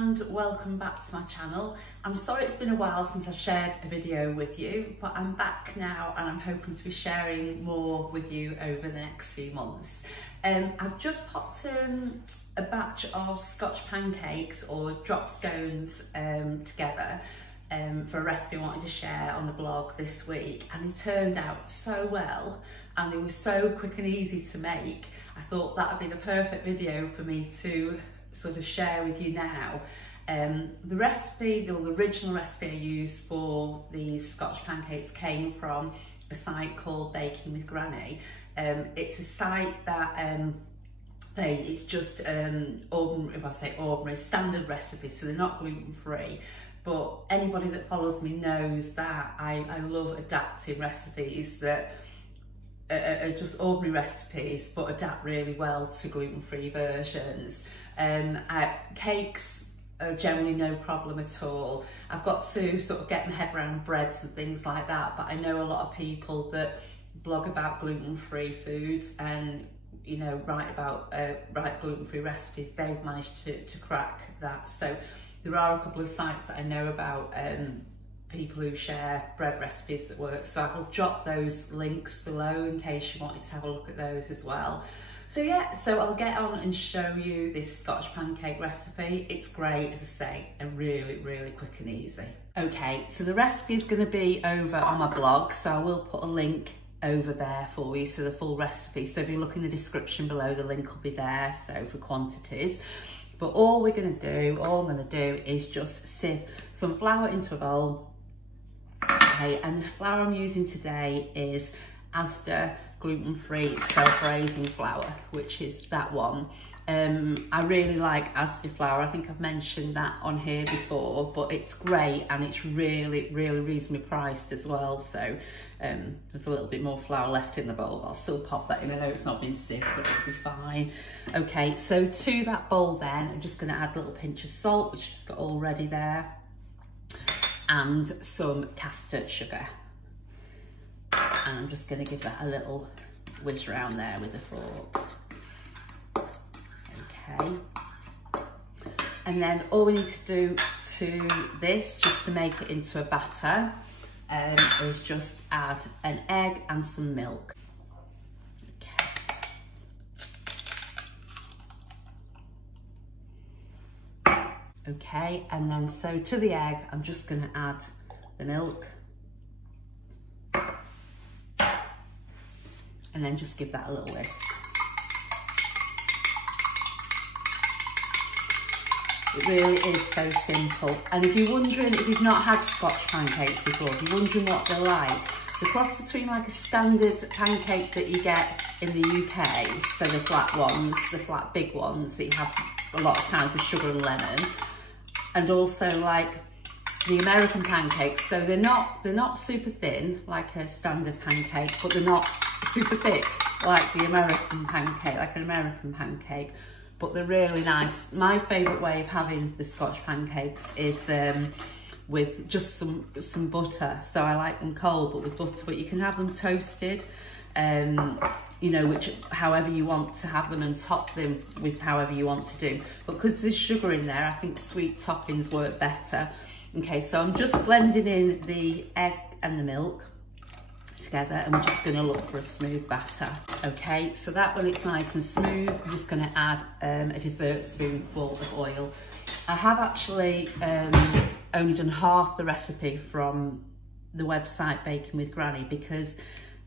and welcome back to my channel. I'm sorry it's been a while since I've shared a video with you, but I'm back now and I'm hoping to be sharing more with you over the next few months. I've just popped a batch of Scotch pancakes or drop scones together for a recipe I wanted to share on the blog this week, and it turned out so well and it was so quick and easy to make. I thought that would be the perfect video for me to sort of share with you now. The recipe, the original recipe I used for these Scotch pancakes came from a site called Baking with Granny. It's a site that it's just ordinary, if I say ordinary, standard recipes, so they're not gluten-free. But anybody that follows me knows that I love adapting recipes that are just ordinary recipes but adapt really well to gluten-free versions. Cakes are generally no problem at all. I've got to sort of get my head around breads and things like that, but I know a lot of people that blog about gluten-free foods and write about gluten-free recipes. They've managed to crack that. So there are a couple of sites that I know about, people who share bread recipes that work, so I'll jot those links below in case you wanted to have a look at those as well. So yeah, so I'll get on and show you this Scotch pancake recipe. It's great, as I say, and really quick and easy. Okay, so the recipe is going to be over on my blog, so I will put a link over there for you, so the full recipe. So if you look in the description below, the link will be there, so for quantities. But all I'm going to do is just sieve some flour into a bowl. Okay, and the flour I'm using today is Asda gluten-free self-raising flour, which is that one. I really like Asda flour. I think I've mentioned that on here before, but it's great and it's really reasonably priced as well. So there's a little bit more flour left in the bowl. I'll still pop that in. I know it's not been sieved, but it'll be fine. Okay, so to that bowl then, I'm just going to add a little pinch of salt, which I've just got already there, and some caster sugar. And I'm just going to give that a little whiz around there with a fork. Okay. And then all we need to do to this, just to make it into a batter, is just add an egg and some milk. Okay, and then so to the egg, I'm just going to add the milk. And then just give that a little whisk. It really is so simple. And if you're wondering, if you've not had Scotch pancakes before, if you're wondering what they're like, the cross between like a standard pancake that you get in the UK, so the flat ones, the flat big ones that you have a lot of times with sugar and lemon, and also like the American pancakes. So they're not super thin like a standard pancake, but they're not super thick like the American pancake, like an American pancake, but they're really nice. My favourite way of having the Scotch pancakes is with just some butter. So I like them cold, but with butter, but you can have them toasted, which however you want to have them, and top them with however you want to do. But because there's sugar in there, I think sweet toppings work better. Okay, so I'm just blending in the egg and the milk together, and we're just going to look for a smooth batter. Okay, so that when it's nice and smooth, I'm just going to add a dessert spoonful of oil. I have actually only done half the recipe from the website Baking with Granny, because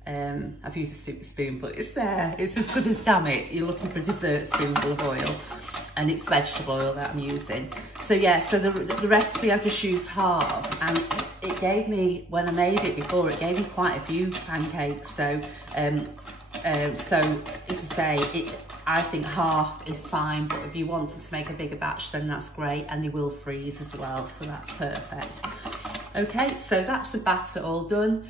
I've used a super spoon, but it's there, it's as good as damn it. You're looking for a dessert spoonful of oil, and it's vegetable oil that I'm using. So yeah, so the recipe I just used half, and it gave me, when I made it before, it gave me quite a few pancakes. So so as I say, I think half is fine, but if you wanted to make a bigger batch, then that's great, and they will freeze as well, so that's perfect. Okay, so that's the batter all done.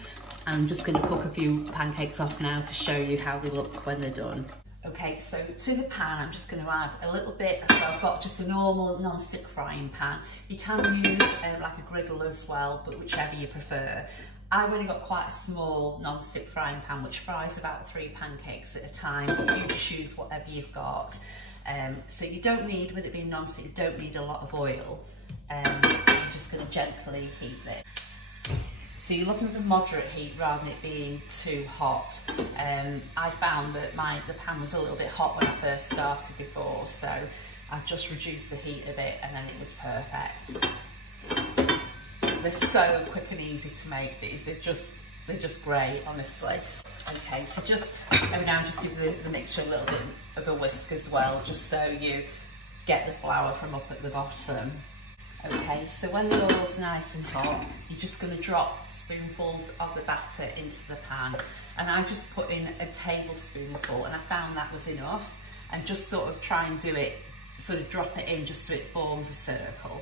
I'm just going to cook a few pancakes off now to show you how they look when they're done. Okay, so to the pan, I'm just going to add a little bit. So I've got just a normal non-stick frying pan. You can use like a griddle as well, but whichever you prefer. I've only got quite a small non-stick frying pan which fries about 3 pancakes at a time, but you just use whatever you've got. So you don't need, with it being non-stick, you don't need a lot of oil. I'm just going to gently heat this. So you're looking for moderate heat rather than it being too hot. I found that the pan was a little bit hot when I first started before, so I've just reduced the heat a bit and then it was perfect. They're so quick and easy to make these. They're just great, honestly. Okay, so every now and just give the mixture a little bit of a whisk as well, just so you get the flour from up at the bottom. Okay, so when the oil's nice and hot, you're just going to drop spoonfuls of the batter into the pan. And I just put in a tablespoonful, and I found that was enough. And just sort of try and do it, sort of drop it in just so it forms a circle.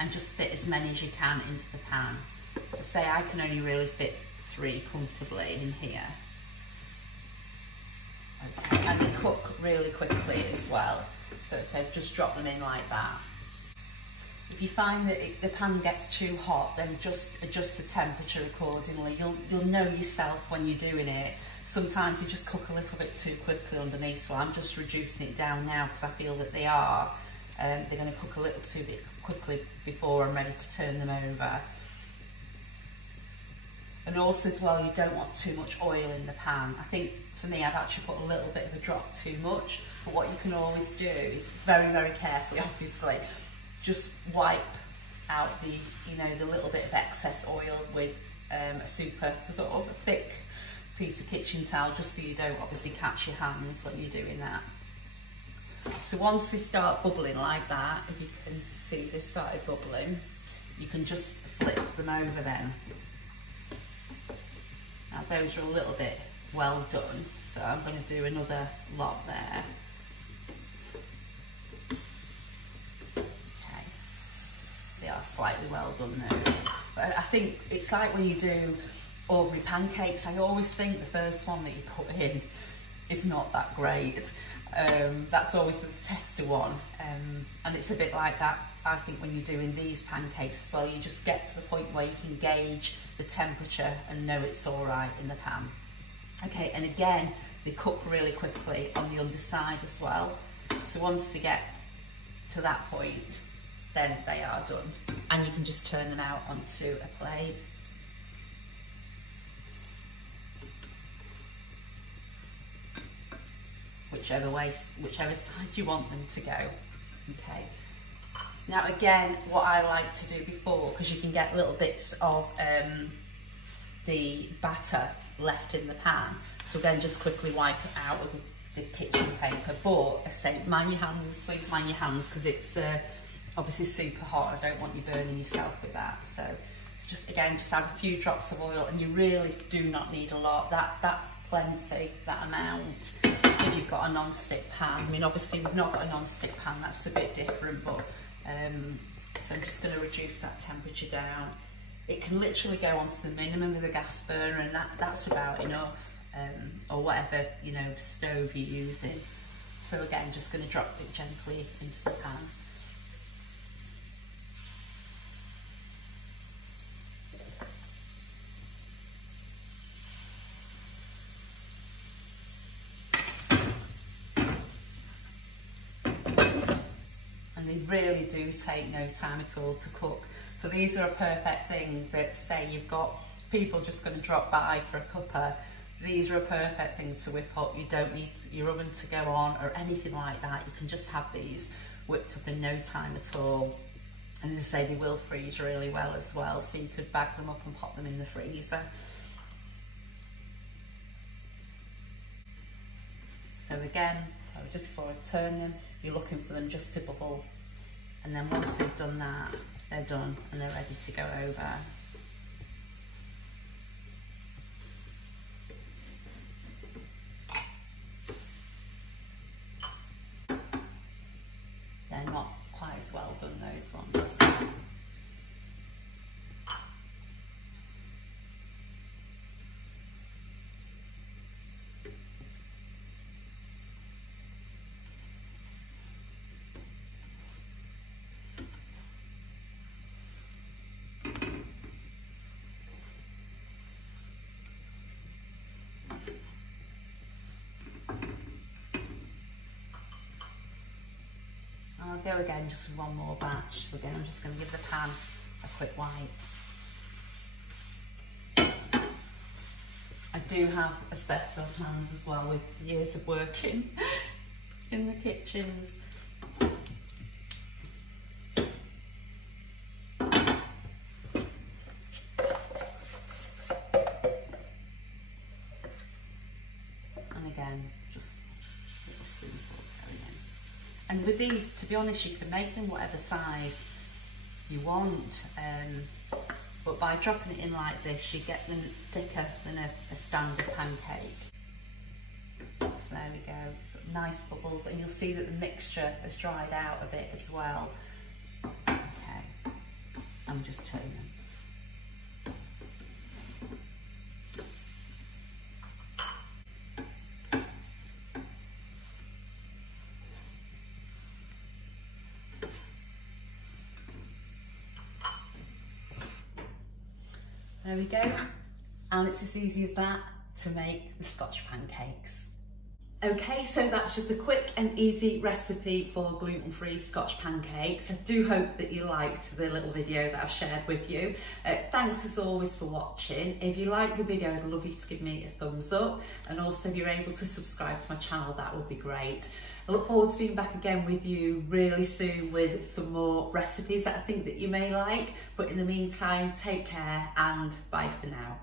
And just fit as many as you can into the pan. Say I can only really fit 3 comfortably in here. Okay. And they cook really quickly as well. So it says just drop them in like that. If you find that the pan gets too hot, then just adjust the temperature accordingly. You'll know yourself when you're doing it. Sometimes they just cook a little bit too quickly underneath, so I'm just reducing it down now because I feel that they are. They're going to cook a little too quickly before I'm ready to turn them over. And also as well, you don't want too much oil in the pan. I think for me, I've actually put a little bit of a drop too much. But what you can always do is very, very carefully, obviously, just wipe out the little bit of excess oil with a super sort of a thick piece of kitchen towel, just so you don't obviously catch your hands when you're doing that. So once they start bubbling like that, if you can see they started bubbling, you can just flip them over then. Now those are a little bit well done, so I'm going to do another lot there. Okay, they are slightly well done those. But I think it's like when you do ordinary pancakes, I always think the first one that you put in is not that great. That's always the tester one, and it's a bit like that I think when you're doing these pancakes as well. You just get to the point where you can gauge the temperature and know it's all right in the pan. Okay, and again, they cook really quickly on the underside as well. So once they get to that point, then they are done. And you can just turn them out onto a plate. Whichever side you want them to go. Okay. Now again, what I like to do before, because you can get little bits of the batter left in the pan, so again, just quickly wipe it out with the kitchen paper. But I say, mind your hands, please mind your hands, because it's obviously super hot. I don't want you burning yourself with that. So just again, just add a few drops of oil, and you really do not need a lot. That's plenty, that amount. If you've got a non-stick pan. I mean, obviously we've not got a non-stick pan, that's a bit different, but so I'm just going to reduce that temperature down. It can literally go onto the minimum of the gas burner, and that's about enough, or whatever stove you're using. So again, just going to drop it gently into the pan. They really do take no time at all to cook. So these are a perfect thing that, say you've got people just going to drop by for a cuppa, these are a perfect thing to whip up. You don't need your oven to go on or anything like that. You can just have these whipped up in no time at all. And as I say, they will freeze really well as well, so you could bag them up and pop them in the freezer. So again, just before I turn them, you're looking for them just to bubble. And then once they've done that, they're done and they're ready to go over. They're not quite as well done, those ones. go again just with one more batch. Again, I'm just going to give the pan a quick wipe. I do have asbestos hands as well, with years of working in the kitchens. And again, just a little spoonful going in. And with these, to be honest, you can make them whatever size you want. But by dropping it in like this, you get them thicker than a standard pancake. So there we go, sort of nice bubbles, and you'll see that the mixture has dried out a bit as well. Okay, I'm just turning them. There we go, and it's as easy as that to make the Scotch pancakes. Okay, so that's just a quick and easy recipe for gluten-free Scotch pancakes. I do hope that you liked the little video that I've shared with you. Thanks as always for watching. If you like the video, I'd love you to give me a thumbs up, and also if you're able to subscribe to my channel, that would be great. I look forward to being back again with you really soon with some more recipes that I think that you may like. But in the meantime, take care and bye for now.